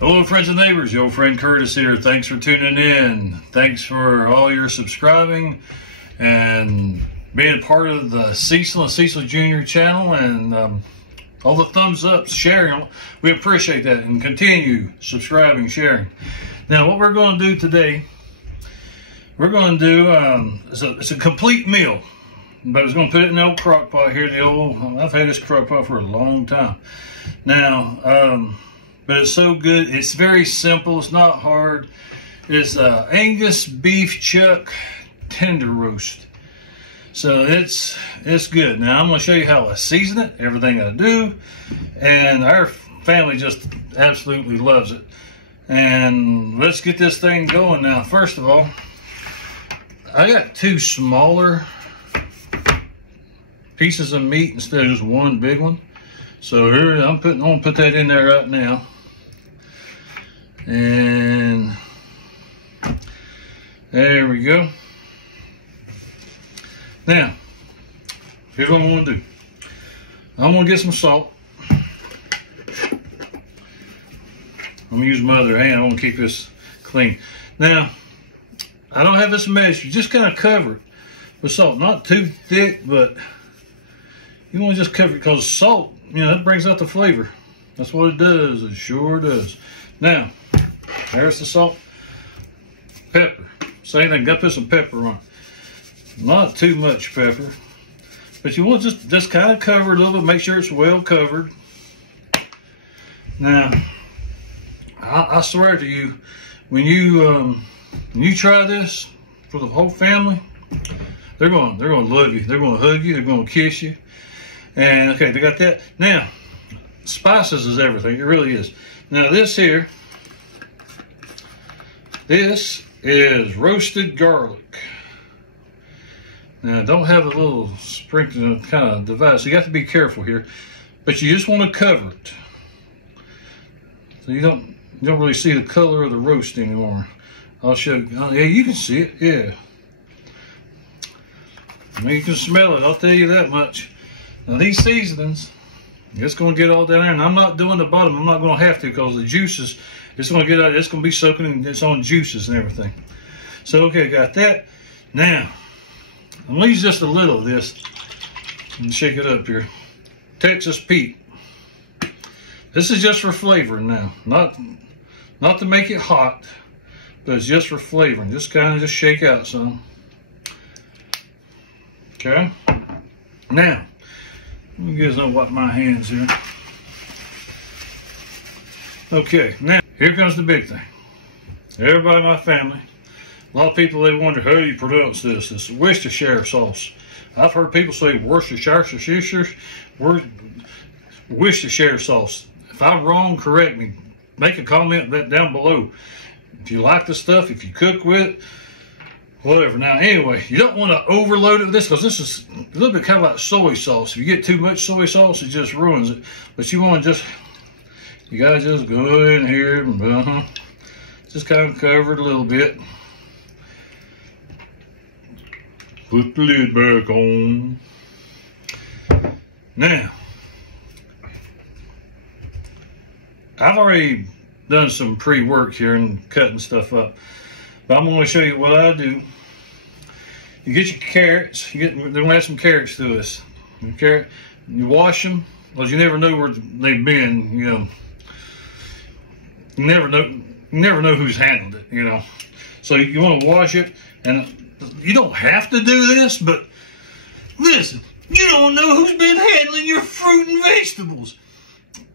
Hello friends and neighbors, your friend Curtis here. Thanks for tuning in. Thanks for all your subscribing and being part of the Cecil and Cecil Jr. channel, and all the thumbs up, sharing. We appreciate that, and continue subscribing, sharing. Now what we're going to do today, we're going to do, it's a complete meal, but I was going to put it in the old crock pot here. I've had this crock pot for a long time. Now, but it's so good. It's very simple. It's not hard. It's Angus beef chuck tender roast. So it's good. Now I'm going to show you how I season it, everything I do, and our family just absolutely loves it. And let's get this thing going now. First of all, I got two smaller pieces of meat instead of just one big one. So here I'm gonna put that in there right now. And there we go. Now, here's what I'm going to do. I'm going to get some salt. I'm going to use my other hand. I want to keep this clean. Now, I don't have this measured. Just kind of cover it with salt. Not too thick, but you want to just cover it because salt, that brings out the flavor. That's what it does. It sure does. Now, there's the salt. Pepper. Same thing. Got to put some pepper on. Not too much pepper, but you want to just kind of cover it a little bit. Make sure it's well covered. Now, I swear to you, when you try this for the whole family, they're going to love you. They're going to hug you. They're going to kiss you. And okay, they got that. Now, spices is everything. It really is. Now this here. This is roasted garlic. Now, don't have a little sprinkling kind of device. So you got to be careful here, but you just want to cover it, so you don't really see the color of the roast anymore. I'll show you. Oh, yeah, you can see it. Yeah, you can smell it. I'll tell you that much. Now these seasonings, it's going to get all down there, and I'm not doing the bottom. I'm not going to have to because the juices. It's going to get out. It's going to be soaking in its own juices and everything. So okay, got that. Now I'm going to use just a little of this and shake it up here. Texas Pete. This is just for flavoring now, not to make it hot, but it's just for flavoring. Just kind of just shake out some. Okay. Now, you guys know what my hands here. Okay, now here comes the big thing. Everybody in my family, a lot of people, they wonder how you pronounce this. It's Worcestershire sauce. I've heard people say Worcestershire sauce. If I'm wrong, correct me. Make a comment down below. If you like the stuff, if you cook with it, whatever. Now, anyway, you don't want to overload it with this because this is a little bit kind of like soy sauce. If you get too much soy sauce, it just ruins it. But you want to you gotta just go in here and just kind of cover it a little bit. Put the lid back on. Now, I've already done some pre-work here and cutting stuff up, but I'm going to show you what I do. You get your carrots. They're going to add some carrots to us. Okay, you wash them because you never know where they've been. You never know who's handled it. So you want to wash it, and you don't have to do this, but listen, you don't know who's been handling your fruit and vegetables.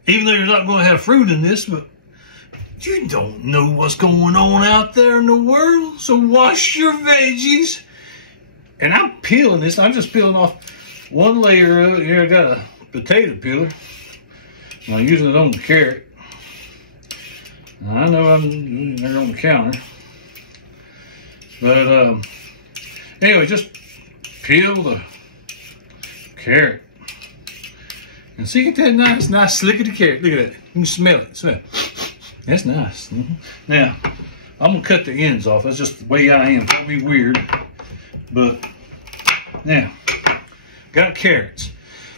Even though you're not going to have fruit in this, but you don't know what's going on out there in the world. So wash your veggies. And I'm peeling this. I'm just peeling off one layer of it. Here I got a potato peeler. I'm using it on the carrot. I know I'm there on the counter. But anyway, just peel the carrot. And see, get that nice slick of the carrot. Look at that. You can smell it. Smell it. That's nice. Now, I'm going to cut the ends off. That's just the way I am. Don't be weird. But, now, got carrots.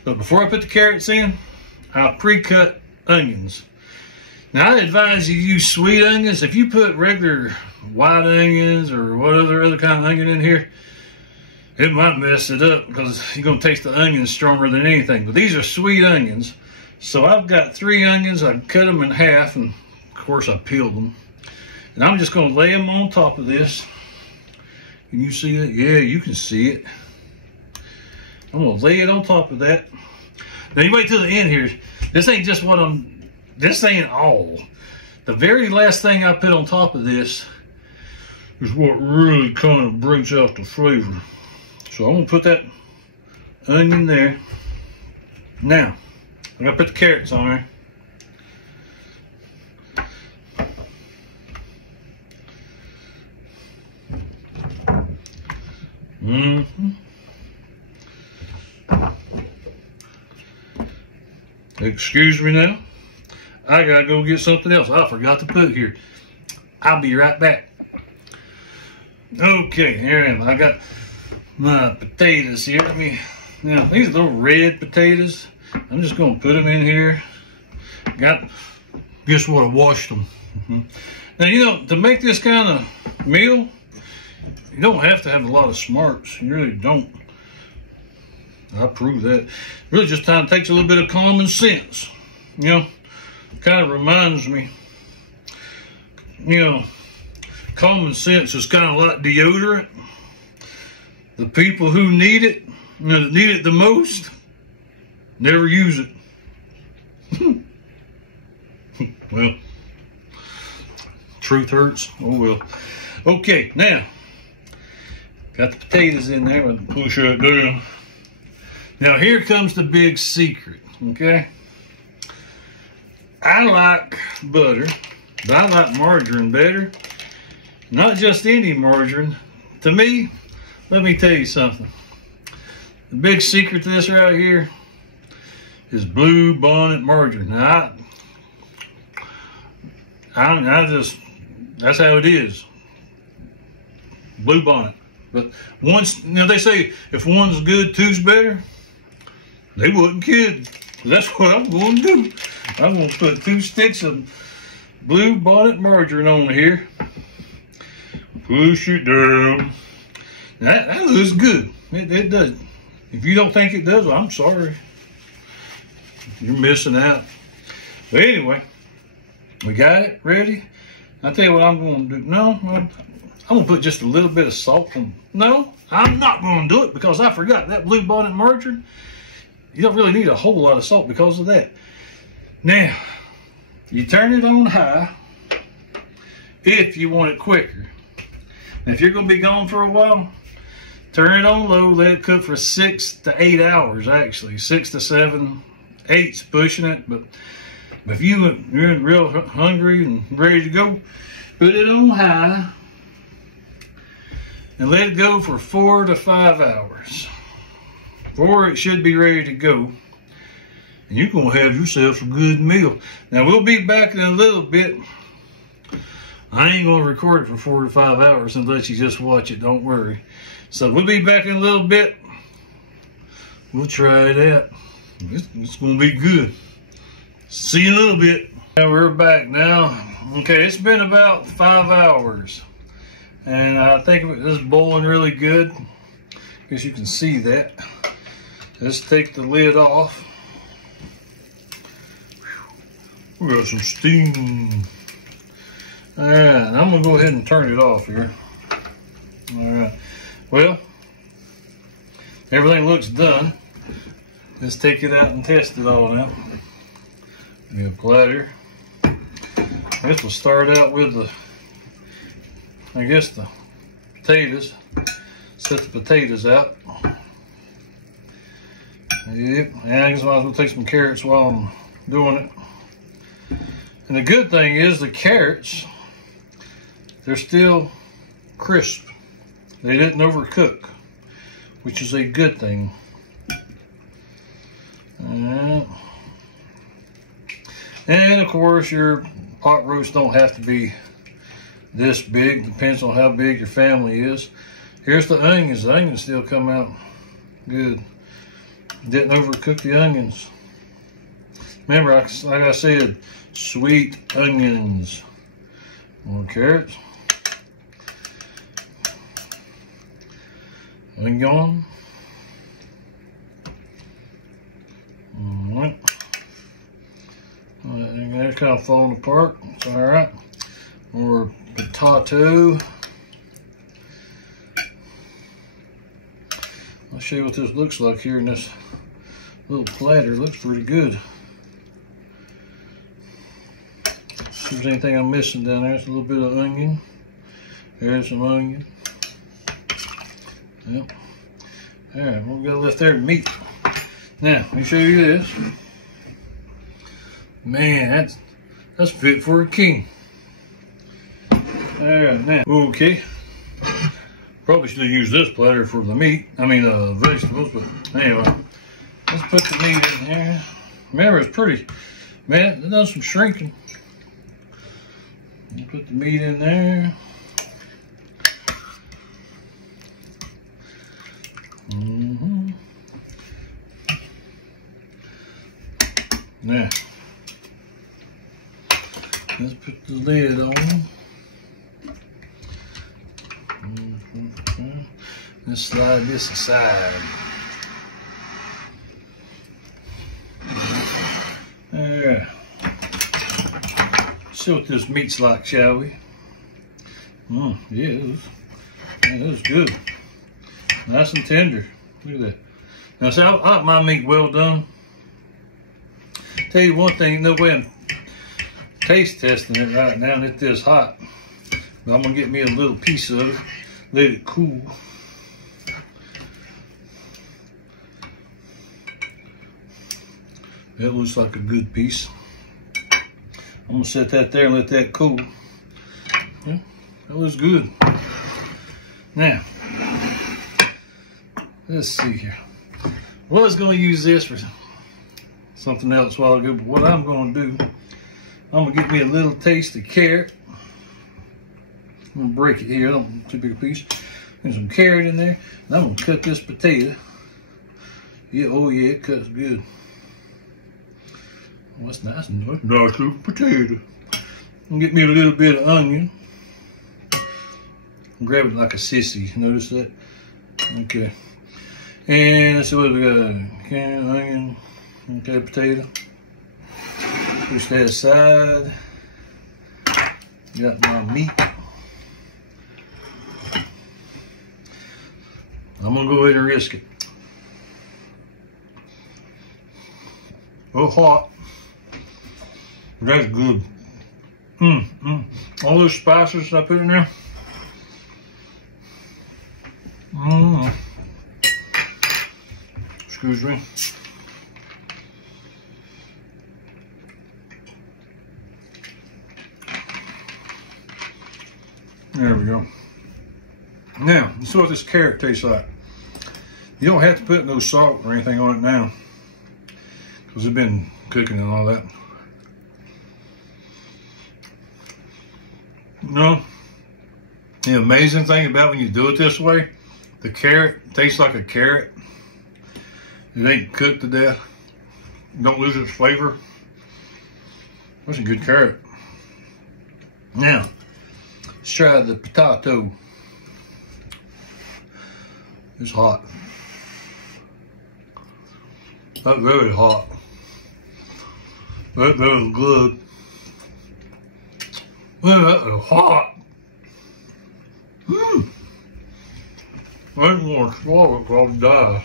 But before I put the carrots in, I pre-cut onions. Now I advise you use sweet onions. If you put regular white onions or what other kind of onion in here, it might mess it up because you're going to taste the onions stronger than anything. But these are sweet onions. So I've got 3 onions. I cut them in half, and of course I peeled them. And I'm just going to lay them on top of this. Can you see that? Yeah, you can see it. I'm going to lay it on top of that. Now you wait till the end here. This ain't just what this ain't all. The very last thing I put on top of this is what really kind of brings out the flavor. So I'm gonna put that onion there. Now, I'm gonna put the carrots on there. Excuse me now. I gotta go get something else I forgot to put here. I'll be right back. Okay, here I am. I got my potatoes here. Now these little red potatoes, I'm just gonna put them in here. Guess what? I washed them. Now, you know, to make this kind of meal, you don't have to have a lot of smarts. You really don't. I prove that. Really just takes a little bit of common sense. You know, kind of reminds me, you know, common sense is kind of like deodorant. The people who need it, you know, that need it the most, never use it. Well, truth hurts. Oh well. Okay, now, got the potatoes in there. I'll push that down. Now here comes the big secret, okay? I like butter, but I like margarine better. Not just any margarine. To me, let me tell you something. The big secret to this right here is Blue Bonnet margarine. Now, I just, that's how it is. Blue Bonnet. But once, you know, they say if one's good, two's better. They wasn't kidding. That's what I'm going to do. I'm going to put 2 sticks of Blue Bonnet margarine on here. Push it down. That looks good. It does. If you don't think it does, well, I'm sorry. You're missing out. But anyway, we got it ready. I'll tell you what I'm going to do. No, I'm going to put just a little bit of salt on. No, I'm not going to do it because I forgot that Blue Bonnet margarine. You don't really need a whole lot of salt because of that. Now, you turn it on high if you want it quicker. Now, if you're going to be gone for a while, turn it on low, let it cook for 6 to 8 hours, actually. 6 to 7, 8's pushing it. But if you're real hungry and ready to go, put it on high and let it go for 4 to 5 hours. Or it should be ready to go. And you're going to have yourself a good meal. Now, we'll be back in a little bit. I ain't going to record it for 4 to 5 hours unless you just watch it. Don't worry. So we'll be back in a little bit. We'll try it out. It's going to be good. See you in a little bit. Now we're back now. Okay, it's been about 5 hours. And I think it is boiling really good. Guess you can see that. Let's take the lid off. We got some steam. All right, I'm gonna go ahead and turn it off here. All right, well, everything looks done. Let's take it out and test it all now. Get a platter. I guess we'll start out with the potatoes. Set the potatoes out. Yep, and I guess I might as well take some carrots while I'm doing it. And the good thing is the carrots, they're still crisp. They didn't overcook, which is a good thing. And of course, your pot roast don't have to be this big. Depends on how big your family is. Here's the onions. The onions still come out good. Didn't overcook the onions. Remember, like I said, sweet onions, more carrots, onion. Alright. That's kind of falling apart. It's alright. More potato. I'll show you what this looks like here in this little platter. It looks pretty good. See if there's anything I'm missing down there. It's a little bit of onion. There's some onion. Yep. Alright, what we got left there? Meat. Now, let me show you this. Man, that's fit for a king. Alright, now, okay. Probably should have used this platter for the meat. I mean, vegetables, but anyway. Let's put the meat in here. Remember, it's pretty, man, it does some shrinking. Put the meat in there. Now, let's put the lid on. Let's slide this aside. Alright. See what this meat's like, shall we? Yeah, it was good. Nice and tender. Look at that. Now, see, I like my meat well done. Tell you one thing, no way I'm taste testing it right now. It's this hot. But I'm going to get me a little piece of it. Let it cool. That looks like a good piece. I'm going to set that there and let that cool. Yeah, that looks good. Now, let's see here. I was going to use this for something else a while ago, but what I'm going to do, I'm going to get me a little taste of carrot. I'm going to break it here. I don't want too big a piece. There's some carrot in there. And I'm going to cut this potato. Yeah, oh yeah, it cuts good. Oh, that's nice. Nice little potato. I'm going to get me a little bit of onion. Grab it like a sissy. Notice that? Okay. And let's see what we got. Can, onion. Okay, potato. Push that aside. Got my meat. I'm gonna go ahead and risk it. Oh, hot. That's good. All those spices I put in there. Excuse me. There we go. Now, let's see what this carrot tastes like. You don't have to put no salt or anything on it now, because it's been cooking and all that. No, the amazing thing about when you do it this way, the carrot tastes like a carrot. It ain't cooked to death. Don't lose its flavor. That's a good carrot. Now, let's try the potato. It's hot. That's very hot. That is good. Man, that is hot. I ain't gonna swallow it or I'll die.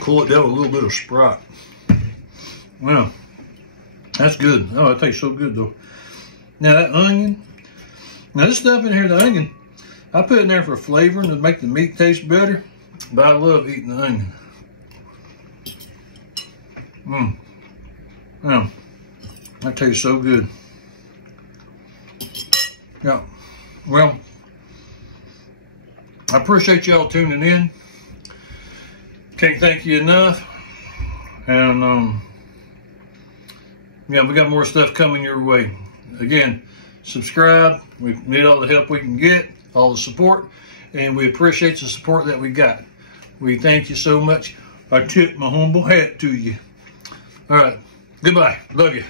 Cool it down with a little bit of Sprite. Well, that's good. Oh, that tastes so good though. Now that onion, now this stuff in here, the onion, I put it in there for flavor and to make the meat taste better, but I love eating the onion. Yeah, that tastes so good. Yeah, well, I appreciate y'all tuning in. Can't thank you enough. And yeah, we got more stuff coming your way. Again, subscribe. We need all the help we can get, all the support, and we appreciate the support that we got. We thank you so much. I tip my humble hat to you. All right. Goodbye. Love you.